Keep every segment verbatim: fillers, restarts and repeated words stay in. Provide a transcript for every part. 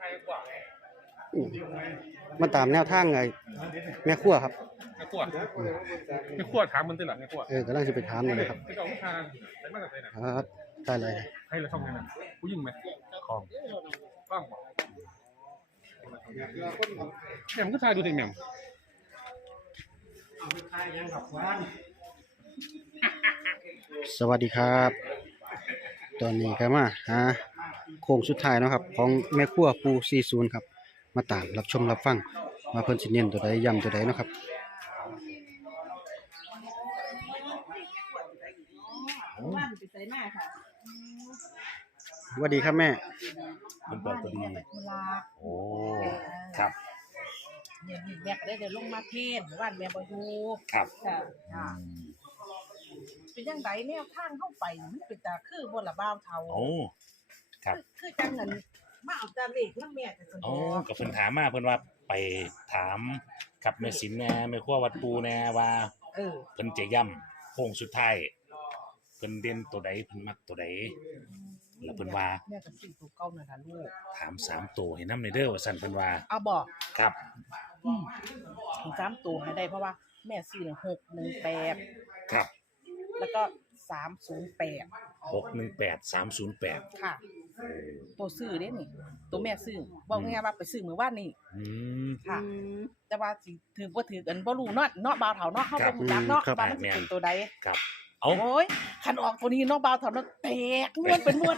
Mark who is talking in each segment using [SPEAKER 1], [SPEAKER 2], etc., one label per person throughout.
[SPEAKER 1] มาตามแนวทางไงแม่ขั้วครับ
[SPEAKER 2] แม่ขั้วแม่ขั้วถามมันติหลังแม่ขั้ว
[SPEAKER 1] เออกำลังจะไปถามเลยครับ
[SPEAKER 2] ไปเอาทานไปมาจากไหน
[SPEAKER 1] ครับได้เลย
[SPEAKER 2] ให้เราช่องไหนนะผู้หญิงไหมของบ้างแม่มก็ทายดูสิแม่ม
[SPEAKER 1] สวัสดีครับ ตอนนี้ครับมาหาโค้งสุดท้ายนะครับของแม่ขั้วปูสี่สิบครับมาตามรับชมรับฟังมาเพิ่นสิเน้นตัวใดย้ำตัวใดเนาะครับสวัสดีครับแม่
[SPEAKER 3] มันเปิดพอดีโอ้ครับ
[SPEAKER 4] เนี่ยแม่ก็ได้เดินลงมาเทศบ้านแม่บ่อยู่
[SPEAKER 3] ครับ
[SPEAKER 4] ค่ะเป็นจังไดแนวทางเข้าไปมันเป็นตาคือบ่ละบ่าวเฒ่า
[SPEAKER 3] โอ้ครับ
[SPEAKER 4] คือจังนั้นมาเอาตาเลขนำแม่จังซั่น
[SPEAKER 3] อ๋อก็เพิ่นถามมาเพิ่นว่าไปถามกับแม่ศิลป์แน่แม่ครัววัดปูแน่ว่า
[SPEAKER 4] เออ
[SPEAKER 3] เพิ่นจะย่ำโค้งสุดท้ายเพิ่นเด่นตัวใดเพิ่นมักตัวใดแล้วเพิ่นว่า
[SPEAKER 4] แม่ก็สิตัวเก่านั่นล่ะลูก
[SPEAKER 3] ถามสามตัวให้นำในเด้อว่าซั่นเพิ่นว่า
[SPEAKER 4] เอาบ่
[SPEAKER 3] ครับ
[SPEAKER 4] อืมสามตัวให้ได้เพราะว่าแม่ซื้อหกหนึ่งแปด
[SPEAKER 3] ครับ
[SPEAKER 4] แล้วก็สามศูนย์แปด
[SPEAKER 3] หกหนึ่งแปด สามศูนย์แปด
[SPEAKER 4] ค่ะตัวซื้อเด้นี่ตัวแม่ซื้อบอกง่ายๆว่าไปซื้อมื้อวานนี้
[SPEAKER 3] อืม
[SPEAKER 4] ค่ะแต่ว่าสิถือบ่ถือกันบ่รู้เนาะเนาะบ่าวเฒ่าเนาะเฮาบ่รู้จักเนาะว่ามันสิเป็นตัวใด
[SPEAKER 3] ครับ
[SPEAKER 4] โอ้ยคันออกตัวนี้เนาะบ่าวเฒ่าเนาะแตกม้วนเป็นม้วน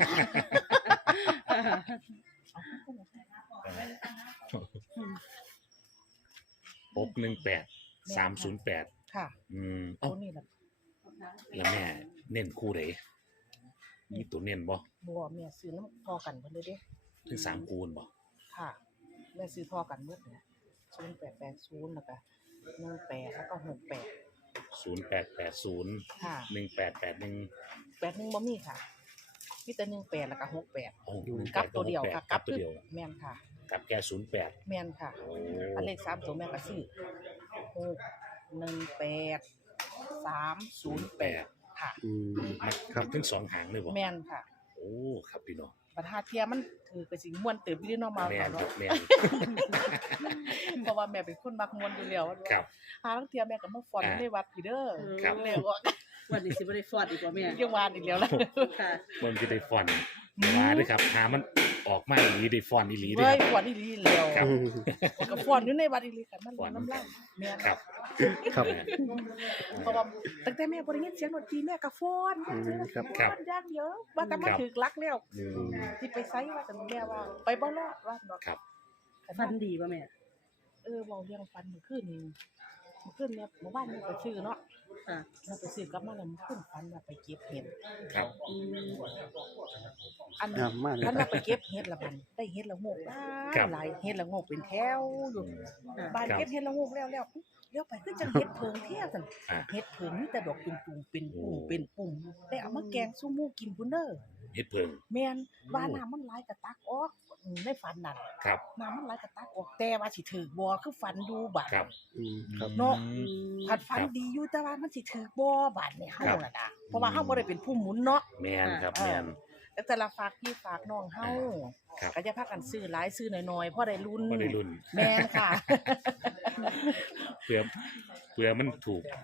[SPEAKER 3] หกหนึ่งแปด สามศูนย์แปด
[SPEAKER 4] ค่ะ
[SPEAKER 3] อืม
[SPEAKER 4] เอ้าตัวนี้ล่ะ
[SPEAKER 3] แล้วแม่เน้นคู่ใดมีตัวเน้นบ่
[SPEAKER 4] บ่แม่ซื้อนำพอกันเบิดเลยเด้
[SPEAKER 3] ถึงสามคูณบ่
[SPEAKER 4] ค่ะแม่ซื้อพอกันเบิดเนี่ยศูนย์แปดแปดศูนย์แล้วก็หนึ่งแปดแล้วก็หกแปด
[SPEAKER 3] ศูนย์แปดแปดศูนย์
[SPEAKER 4] ค่ะ
[SPEAKER 3] หนึ่งแปดแปดหนึ่ง
[SPEAKER 4] แปดหนึ่งบ่มีค่ะมีแต่หนึ่งแปดแล้วก็หกแปด
[SPEAKER 3] โอ้
[SPEAKER 4] กลับตัวเดียวค่ะกลับตัวเดียวแม่นค่ะ
[SPEAKER 3] กลับแค่ศูนย์แปด
[SPEAKER 4] แม่นค่ะอันเลขสามตัวแม่ก็ซื้อหกหนึ่งแปด สามศูนย์แปดค่ะ
[SPEAKER 1] อืม
[SPEAKER 3] ครับทั้งสองหางเลยบ่
[SPEAKER 4] แม่นค่ะ
[SPEAKER 3] โอ้ครับพี่น้อง
[SPEAKER 4] ปัญหาเทียมันถือก็สิม่วนเติบอยู่เนาะมาเนาะ
[SPEAKER 3] แม่น
[SPEAKER 4] เพราะว่าแม่เป็นคนมักม่วนอยู่แล้ว
[SPEAKER 3] ครับ
[SPEAKER 4] หาบางเทียแม่ก็มาฟ้อนในวัดพี่เด้อ
[SPEAKER 3] ครับ
[SPEAKER 4] แล้ว
[SPEAKER 5] วันนี้สิบ่ได้ฟ้อนอีกบ่แม่
[SPEAKER 4] ยังวานอีกแล้วล่ะ
[SPEAKER 5] ค่ะ
[SPEAKER 3] มันสิได้ฟ้อนมาเด้อครับหามันออกมาอีหลีได้ฟ้อนอีหลีเด้อ
[SPEAKER 4] ครับฟ้อนอีหลีแล้ว
[SPEAKER 3] ครับ
[SPEAKER 4] ก็ฟ้อนอยู่ในวัดอีหลีค่ะมันน้ำลายแม่
[SPEAKER 3] ครับ
[SPEAKER 1] ครับ
[SPEAKER 4] เพราะว่าตั้งแต่แม่บ่ได้ยินเสียงดนตรีแม่ก็ฟ้อน
[SPEAKER 1] ครับ
[SPEAKER 4] ครับอย่างเดียวว่าแต่มาถึกลักแล้วสิไปไสว่าแต่แม่ว่าไปบ่รอดว่าเนาะ
[SPEAKER 3] ครับ
[SPEAKER 5] ฟันดีบ่แม่
[SPEAKER 4] เออเว้าเรื่องฟันเมื่อคืนนี้เมื่อคืนเนี่ยเมื่อวานแม่ไปซื้อเนาะ
[SPEAKER 5] ค่ะ
[SPEAKER 4] แม่ไปซื้อกลับมาแล้วเมื่อคืนฟันว่าไปเก็บเห็ด
[SPEAKER 3] ครับ
[SPEAKER 4] อืมอันนั้นอันนั้นไปเก็บเห็ดละบัดได้เห็ดละโงกหลายเห็ดละโงกเป็นแถวอยู่บ้านเก็บเห็ดละโงกแล้วแล้วเลี้ยวไปคือจังเห็ดเพิงเที่ยซั่นเห็ดเพิงมีแต่ดอกตุ่มๆเป็นปุ่มเป็นปุ่มได้เอามาแกงซุหมู่กินพุ่นเด้อ
[SPEAKER 3] เฮ็ดเพิง
[SPEAKER 4] แม่นว่าน้ำมันหลายก็ตักออกในฝันนั่น
[SPEAKER 3] ครับ
[SPEAKER 4] น้ำมันหลายก็ตักออกแต่ว่าสิถูกบ่คือฝันอยู่บัด
[SPEAKER 3] ครับ
[SPEAKER 1] อืมครับ
[SPEAKER 4] เนาะผัดฝันดีอยู่แต่ว่ามันสิถูกบ่บัดนี่เฮาน่ะนะเพราะว่าเฮาบ่ได้เป็นผู้หมุนเนาะ
[SPEAKER 3] แม่นครับแม่น
[SPEAKER 4] แต่แต่ละฝากพี่ฝากน้องเฮาก็จะพากันซื้อหลายซื้อน้อยๆพอได้ลุ้น
[SPEAKER 3] พอได้ลุ้น
[SPEAKER 4] แม่นค่ะ
[SPEAKER 3] เผื่อเผื่อมันถูก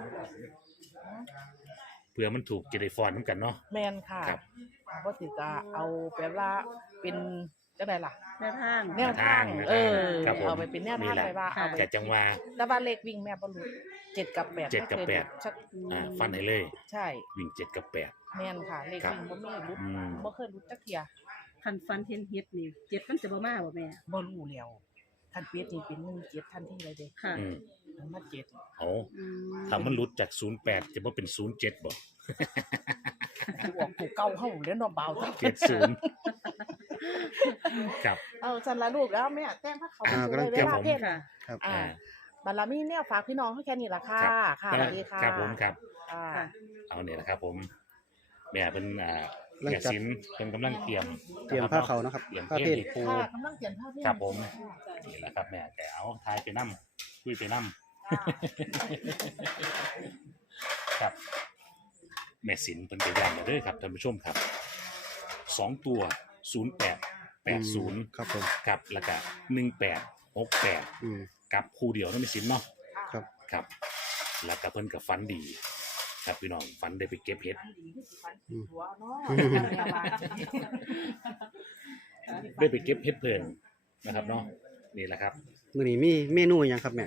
[SPEAKER 3] เผื่อมันถูกจะได้ฟ้อนนำกันเนาะ
[SPEAKER 4] แม่นค่ะบ่ถือก็เอาแบบว่าเป็นจังได๋ล่ะ
[SPEAKER 5] แนวทาง
[SPEAKER 4] แนวทางเออเอาไปเป็นแนวทางไปว่าเอาไป
[SPEAKER 3] แต่จังว่า
[SPEAKER 4] แต่ว่าเลขวิ่งแม่บ่รู้เจ็ดกับแปด
[SPEAKER 3] เจ็ดกับแปดอ่าฟันให้เลย
[SPEAKER 4] ใช่
[SPEAKER 3] วิ่งเจ็ดกับแปด
[SPEAKER 4] แม่นค่ะเลขวิ่งบ่มีรุดบ่เคยรุดจักเที่ย
[SPEAKER 5] คันฟันเห็นเฮ็ดนี่เจ็ดมันจะบ่มาบ่แม่
[SPEAKER 4] บ่รู้แล้วท่านเป็ดนี่เป็นหนึ่งเจ็ดทันทีเลยเด้
[SPEAKER 5] ค่ะ
[SPEAKER 3] อืม
[SPEAKER 4] มันมาเจ็ด
[SPEAKER 3] เอ้าถ้ามันหลุดจากศูนย์แปดจะบ่เป็นศูนย์เจ็ดบ่
[SPEAKER 4] สิออกตัวเก่าเฮาแล้วเนาะบ่าว
[SPEAKER 3] เจ็ดศูนย์ครับ
[SPEAKER 4] เอาซั่นล่ะลูกแล้วแม่แต่งพระเขาไปเลยเวลาเฮ็ด
[SPEAKER 1] ครับ
[SPEAKER 4] อ่าบัดละมีแนวฝากพี่น้องเฮาแค่นี้ล่ะค่ะค่ะสวัสดีค่ะ
[SPEAKER 3] ครับผมครับ
[SPEAKER 4] ค่ะ
[SPEAKER 3] เอาเนี่ยนะครับผมแม่เป็นอ่าแม่ศิลป์เป็นกำลังเตรียม
[SPEAKER 1] เตรียมผ้าเขานะครับ
[SPEAKER 3] ผ้าเพศปู
[SPEAKER 4] ค่ะกำลังเตรียมผ้าเพศ
[SPEAKER 3] ครับผมนี่แหละครับแม่แกเอาทายไปนำคุยไปนำครับแม่ศิลป์เป็นตัวอย่างเด้อครับท่านผู้ชมครับสองตัวศูนย์แปดแปดศูนย์
[SPEAKER 1] ครับผม
[SPEAKER 3] ครับแล้วก็หนึ่งแปดหกแปด
[SPEAKER 1] อืม
[SPEAKER 3] กับคู่เดียวนั่นไม่สินเนาะ
[SPEAKER 1] ครับ
[SPEAKER 3] ครับแล้วก็เพิ่นกับฟันดี ครับพี่น้องฟันได้ไปเก็บเห็ด
[SPEAKER 4] ฟันดีคือสิฟันผิดหัวเนาะ
[SPEAKER 3] ได้ไปเก็บเห็ดเพิ่นนะครับเนาะนี่แหละครับ
[SPEAKER 1] มื้อนี้มีเมนูหยังครับแม่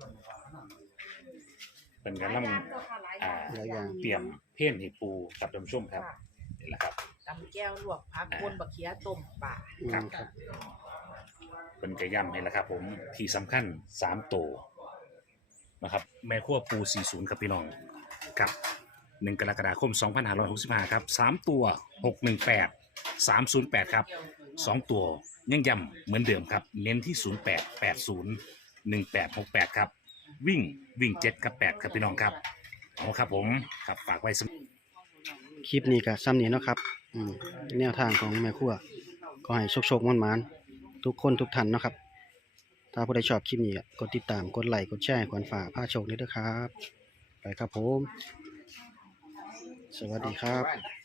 [SPEAKER 3] เป็นการล่ำอ่า
[SPEAKER 1] หลายอย่าง
[SPEAKER 3] เตรียมเพ่นให้ปูกับท่านผู้ชมครับนี่แหละครับ
[SPEAKER 4] ตำแก้วลวกผักบนบักเขียต้มปลา
[SPEAKER 1] อืม
[SPEAKER 3] ครับ
[SPEAKER 1] ครับ
[SPEAKER 3] เป็นกระย่ำให้แล้วครับผมที่สำคัญสามตัวนะครับแม่ขั้วปูสี่สิบครับพี่น้องกับหนึ่งกรกฎาคมสองพันห้าร้อยหกสิบห้าครับสามตัวหกหนึ่งแปดสามศูนย์แปดครับสองตัวยังย้ำเหมือนเดิมครับเน้นที่ศูนย์แปดแปดศูนย์หนึ่งแปดหกแปดครับวิ่งวิ่งเจ็ดกับแปดครับพี่น้องครับเอาครับผมครับฝากไว้ส
[SPEAKER 1] คลิปนี้ก็ซ้ำนี้เนาะครับอืมแนวทางของแม่ครัวก็ให้โชคๆมันๆทุกคนทุกท่านเนาะครับ ถ้าผู้ใดชอบคลิปนี้ก็กดติดตามกดไลค์กดแชร์ให้ขวัญฝากพาโชคด้วยเด้อครับ ไปครับผม สวัสดีครับ